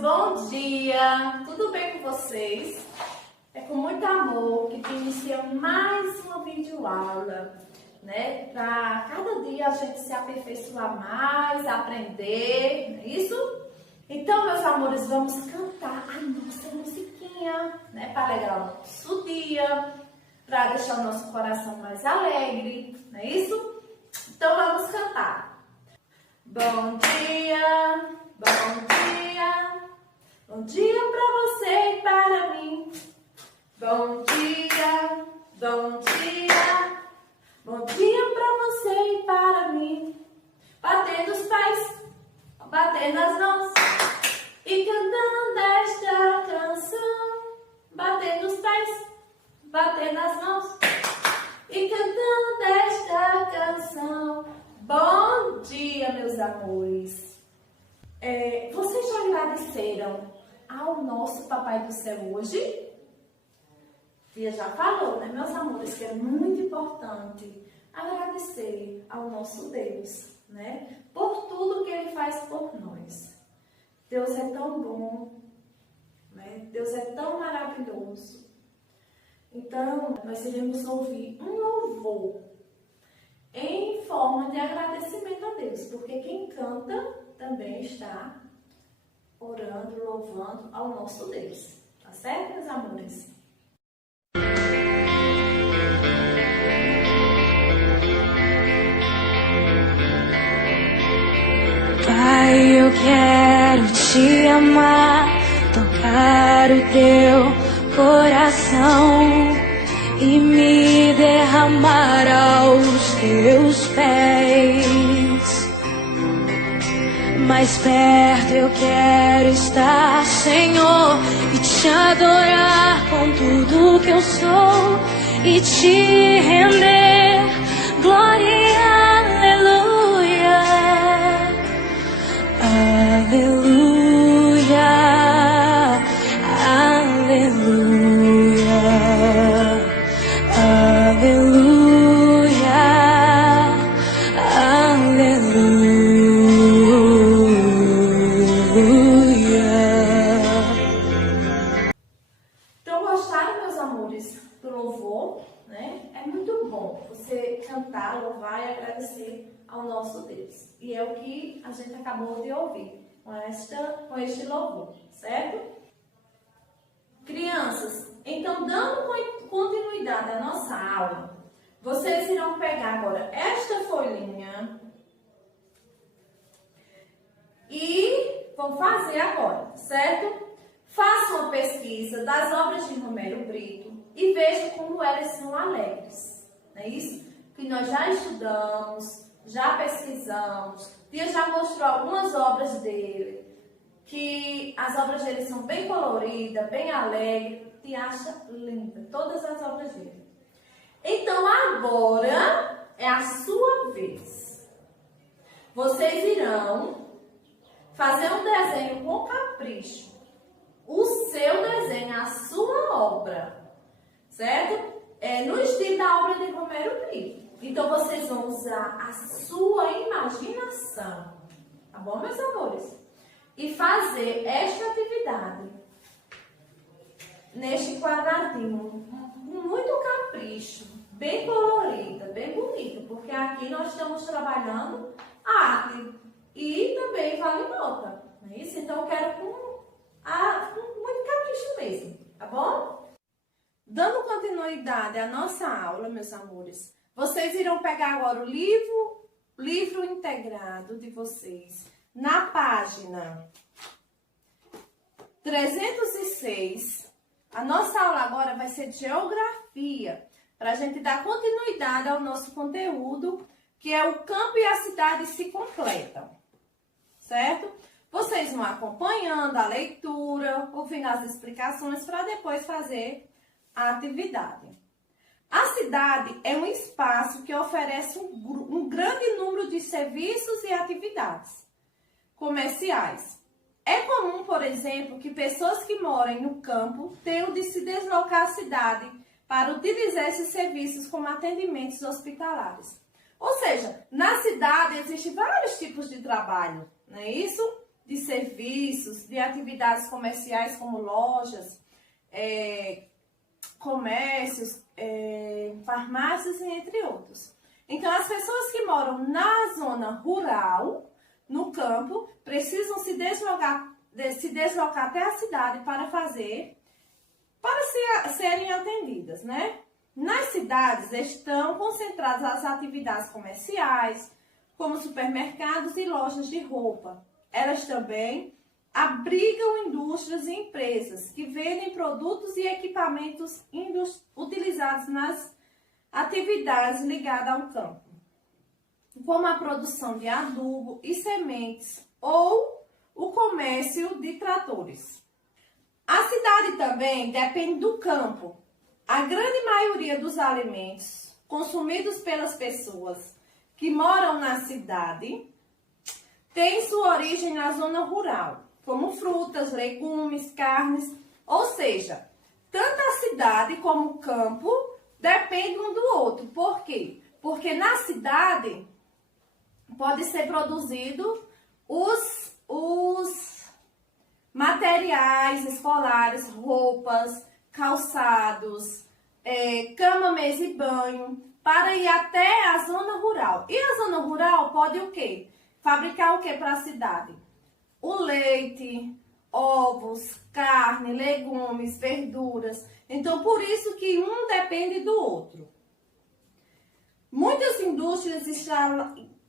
bom dia! Tudo bem com vocês? É com muito amor que inicia mais uma videoaula, né? Para cada dia a gente se aperfeiçoar mais, aprender, não é isso? Então, meus amores, vamos cantar a nossa musiquinha, né? Para alegrar o nosso dia, para deixar o nosso coração mais alegre, não é isso? Então, vamos cantar. Bom dia! Bom dia, bom dia para você e para mim. Bom dia, bom dia, bom dia para você e para mim. Batendo os pés, batendo as mãos e cantando esta canção. Batendo os pés, batendo as mãos e cantando esta canção. Bom dia, meus amores. Vocês já agradeceram ao nosso Papai do Céu hoje? Tia já falou, né, meus amores, que é muito importante agradecer ao nosso Deus, né, por tudo que Ele faz por nós. Deus é tão bom, né? Deus é tão maravilhoso. Então, nós iremos ouvir um louvor em forma de agradecimento a Deus, porque quem canta também está orando, louvando ao nosso Deus. Tá certo, meus amores? Pai, eu quero te amar, tocar o teu coração e me derramar aos teus pés. Mais perto eu quero estar, Senhor, e te adorar com tudo que eu sou e te render glória, aleluia, aleluia, aleluia, aleluia, aleluia. Então, gostaram, meus amores, do louvor, né? É muito bom você cantar, louvar e agradecer ao nosso Deus. E é o que a gente acabou de ouvir com este louvor, certo? Crianças, então, dando continuidade à nossa aula, vocês irão pegar agora esta folhinha e vão fazer agora, certo? Façam uma pesquisa das obras de Romero Brito e vejam como elas são alegres. Não é isso? Que nós já estudamos, já pesquisamos, Tia já mostrou algumas obras dele, que as obras dele são bem coloridas, bem alegres. Tia acha linda todas as obras dele. Então agora é a sua vez. Vocês irão fazer um desenho com capricho. O seu desenho, a sua obra, certo? No estilo da obra de Romero Brito. Então, vocês vão usar a sua imaginação, tá bom, meus amores? E fazer esta atividade neste quadradinho, com muito capricho, bem colorida, bem bonita, porque aqui nós estamos trabalhando a arte e também vale nota, não é isso? Então, eu quero com muito capricho mesmo, tá bom? Dando continuidade à nossa aula, meus amores, vocês irão pegar agora o livro integrado de vocês, na página 306. A nossa aula agora vai ser de geografia, para a gente dar continuidade ao nosso conteúdo, que é o campo e a cidade se completam, certo? Vocês vão acompanhando a leitura, ouvindo as explicações, para depois fazer a atividade. A cidade é um espaço que oferece um grande número de serviços e atividades comerciais. É comum, por exemplo, que pessoas que moram no campo tenham de se deslocar à cidade para utilizar esses serviços como atendimentos hospitalares. Ou seja, na cidade existem vários tipos de trabalho, não é isso? De serviço. serviços, de atividades comerciais como lojas, comércios, farmácias e entre outros. Então, as pessoas que moram na zona rural, no campo, precisam se deslocar até a cidade para serem atendidas, né? Nas cidades estão concentradas as atividades comerciais, como supermercados e lojas de roupa. Elas também abrigam indústrias e empresas que vendem produtos e equipamentos utilizados nas atividades ligadas ao campo, como a produção de adubo e sementes ou o comércio de tratores. A cidade também depende do campo. A grande maioria dos alimentos consumidos pelas pessoas que moram na cidade tem sua origem na zona rural, como frutas, legumes, carnes, ou seja, tanto a cidade como o campo dependem um do outro. Por quê? Porque na cidade pode ser produzido os materiais escolares, roupas, calçados, cama, mesa e banho, para ir até a zona rural. E a zona rural pode o quê? Fabricar o quê para a cidade? O leite, ovos, carne, legumes, verduras. Então, por isso que um depende do outro. Muitas indústrias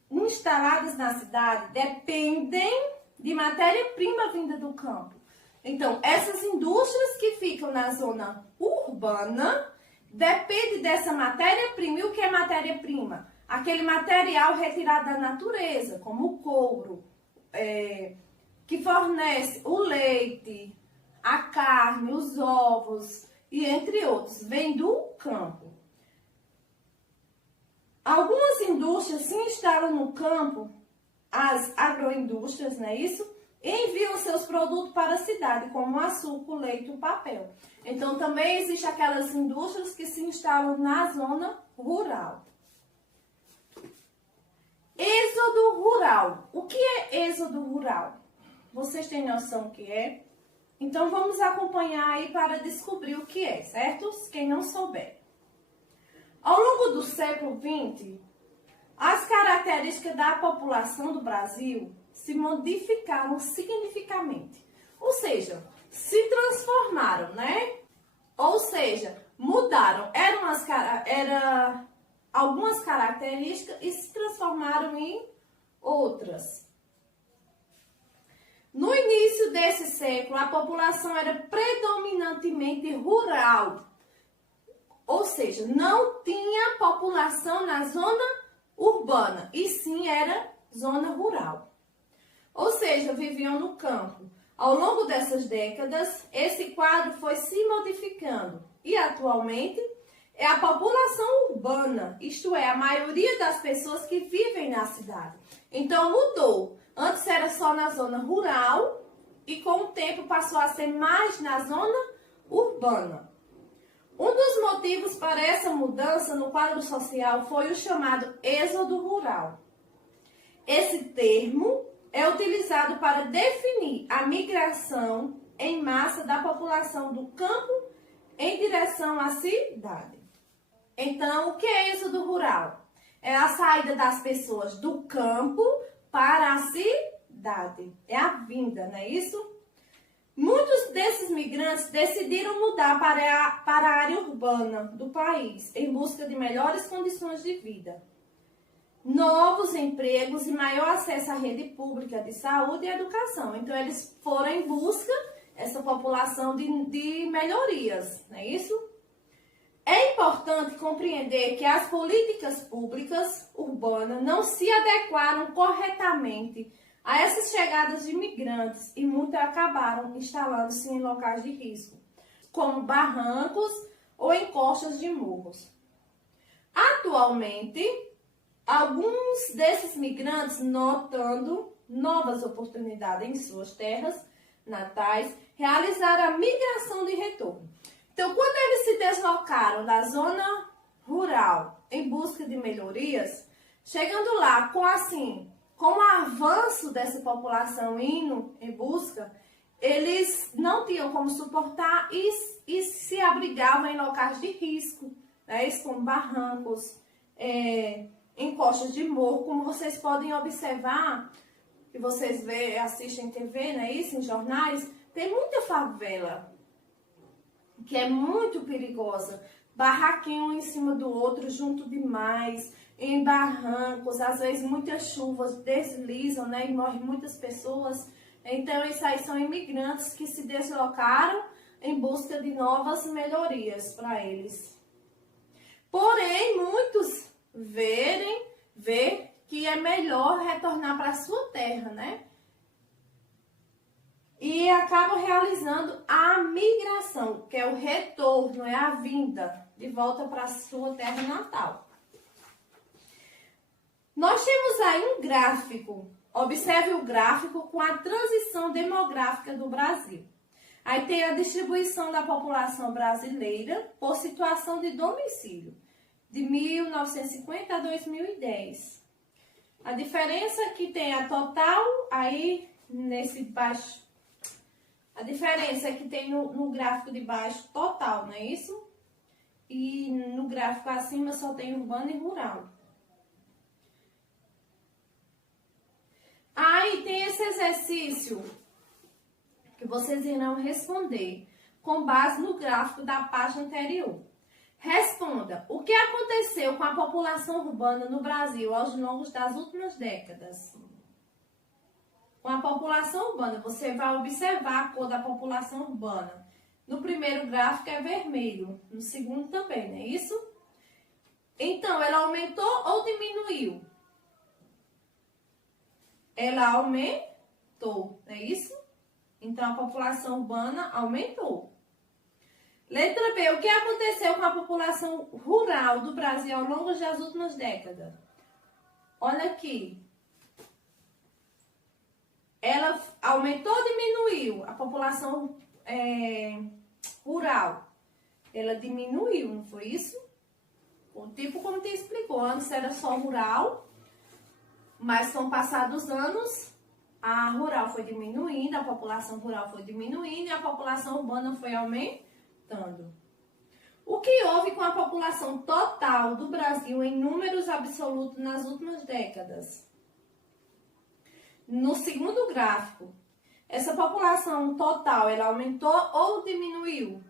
instaladas na cidade dependem de matéria-prima vinda do campo. Então, essas indústrias que ficam na zona urbana dependem dessa matéria-prima. E o que é matéria-prima? Aquele material retirado da natureza, como o couro, que fornece o leite, a carne, os ovos e entre outros, vem do campo. Algumas indústrias se instalam no campo, as agroindústrias, não é isso? E enviam seus produtos para a cidade, como o açúcar, o leite e o papel. Então, também existem aquelas indústrias que se instalam na zona rural. Êxodo rural. O que é êxodo rural? Vocês têm noção o que é? Então, vamos acompanhar aí para descobrir o que é, certo? Quem não souber. Ao longo do século XX, as características da população do Brasil se modificaram significativamente. Ou seja, se transformaram, né? Ou seja, mudaram. Eram algumas características e se transformaram em outras. No início desse século, a população era predominantemente rural. Ou seja, não tinha população na zona urbana, e sim era zona rural. Ou seja, viviam no campo. Ao longo dessas décadas, esse quadro foi se modificando e atualmente é a população urbana, isto é, a maioria das pessoas que vivem na cidade. Então mudou. Antes era só na zona rural e com o tempo passou a ser mais na zona urbana. Um dos motivos para essa mudança no quadro social foi o chamado êxodo rural. Esse termo é utilizado para definir a migração em massa da população do campo em direção à cidade. Então, o que é êxodo rural? É a saída das pessoas do campo para a cidade. É a vinda, não é isso? Muitos desses migrantes decidiram mudar para a área urbana do país em busca de melhores condições de vida, novos empregos e maior acesso à rede pública de saúde e educação. Então, eles foram em busca, essa população, de melhorias, não é isso? É importante compreender que as políticas públicas urbanas não se adequaram corretamente a essas chegadas de imigrantes e muitos acabaram instalando-se em locais de risco, como barrancos ou encostas de morros. Atualmente, alguns desses migrantes, notando novas oportunidades em suas terras natais, realizaram a migração de retorno. Então, quando eles se deslocaram da zona rural em busca de melhorias, chegando lá com Com o avanço dessa população indo em busca, eles não tinham como suportar e se abrigavam em locais de risco, né? Como barrancos, encostas de morro, como vocês podem observar, que vocês assistem TV, né? Isso, em jornais, tem muita favela, que é muito perigosa. Barraquinho um em cima do outro, junto demais, em barrancos, às vezes muitas chuvas deslizam, né? E morrem muitas pessoas. Então, isso aí são imigrantes que se deslocaram em busca de novas melhorias para eles. Porém, muitos vê que é melhor retornar para a sua terra, né? E acabam realizando a migração, que é o retorno, é a vinda de volta para a sua terra natal. Nós temos aí um gráfico. Observe o gráfico com a transição demográfica do Brasil. Aí tem a distribuição da população brasileira por situação de domicílio, de 1950 a 2010. A diferença que tem a total, aí nesse baixo, a diferença é que tem no gráfico de baixo total, não é isso? E no gráfico acima só tem urbano e rural. Aí tem esse exercício que vocês irão responder com base no gráfico da página anterior. Responda: o que aconteceu com a população urbana no Brasil ao longo das últimas décadas? Com a população urbana, você vai observar a cor da população urbana. No primeiro gráfico é vermelho, no segundo também, não é isso? Então, ela aumentou ou diminuiu? Ela aumentou, não é isso? Então, a população urbana aumentou. Letra B. O que aconteceu com a população rural do Brasil ao longo das últimas décadas? Olha aqui. Ela aumentou ou diminuiu? A população rural. Ela diminuiu, não foi isso? O tipo como te explicou. Antes era só rural, mas com o passar dos anos, a rural foi diminuindo, a população rural foi diminuindo e a população urbana foi aumentando. O que houve com a população total do Brasil em números absolutos nas últimas décadas? No segundo gráfico, essa população total, ela aumentou ou diminuiu?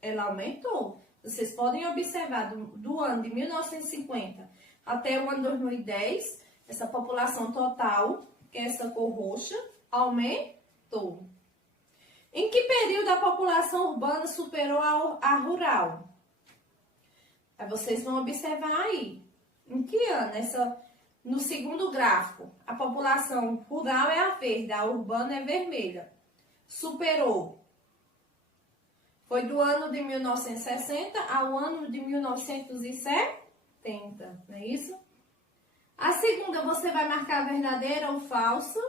Ela aumentou. Vocês podem observar do ano de 1950 até o ano 2010, essa população total, que é essa cor roxa, aumentou. Em que período a população urbana superou a rural? Aí vocês vão observar aí. Em que ano? No segundo gráfico, a população rural é a verde, a urbana é vermelha. Superou. Foi do ano de 1960 ao ano de 1970, não é isso? A segunda, você vai marcar verdadeira ou falsa.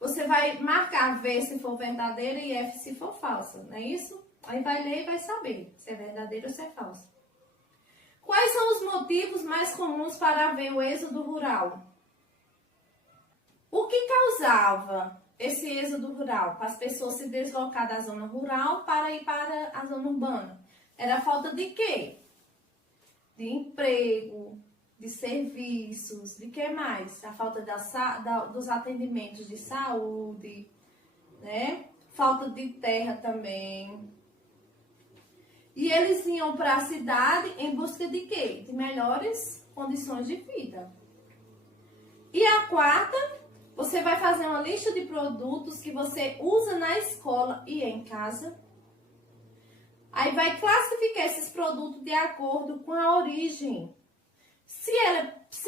Você vai marcar V se for verdadeira e F se for falsa, não é isso? Aí vai ler e vai saber se é verdadeiro ou se é falso. Quais são os motivos mais comuns para haver o êxodo rural? O que causava esse êxodo rural? Para as pessoas se deslocar da zona rural para ir para a zona urbana. Era a falta de quê? De emprego, de serviços, de que mais? A falta dos atendimentos de saúde, né? Falta de terra também. E eles iam para a cidade em busca de quê? De melhores condições de vida. E a quarta, você vai fazer uma lista de produtos que você usa na escola e em casa. Aí vai classificar esses produtos de acordo com a origem. Se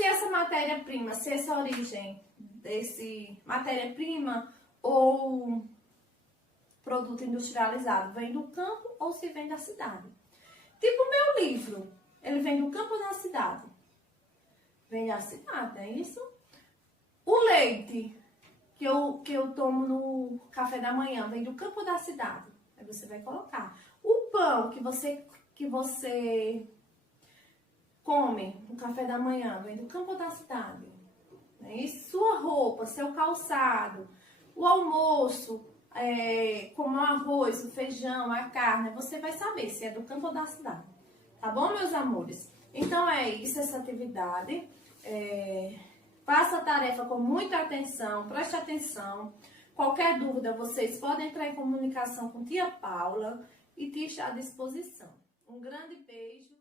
essa matéria-prima, se essa origem desse matéria-prima ou produto industrializado vem do campo ou se vem da cidade. Tipo o meu livro, ele vem do campo ou da cidade? Vem da cidade, não é isso? O leite que eu tomo no café da manhã vem do campo ou da cidade? Aí você vai colocar. O pão que você come no café da manhã vem do campo ou da cidade? né? E sua roupa, seu calçado, o almoço, como o arroz, o feijão, a carne, você vai saber se é do campo ou da cidade. Tá bom, meus amores? Então é isso, essa atividade. Faça a tarefa com muita atenção, preste atenção. Qualquer dúvida, vocês podem entrar em comunicação com tia Paula e tia está à disposição. Um grande beijo.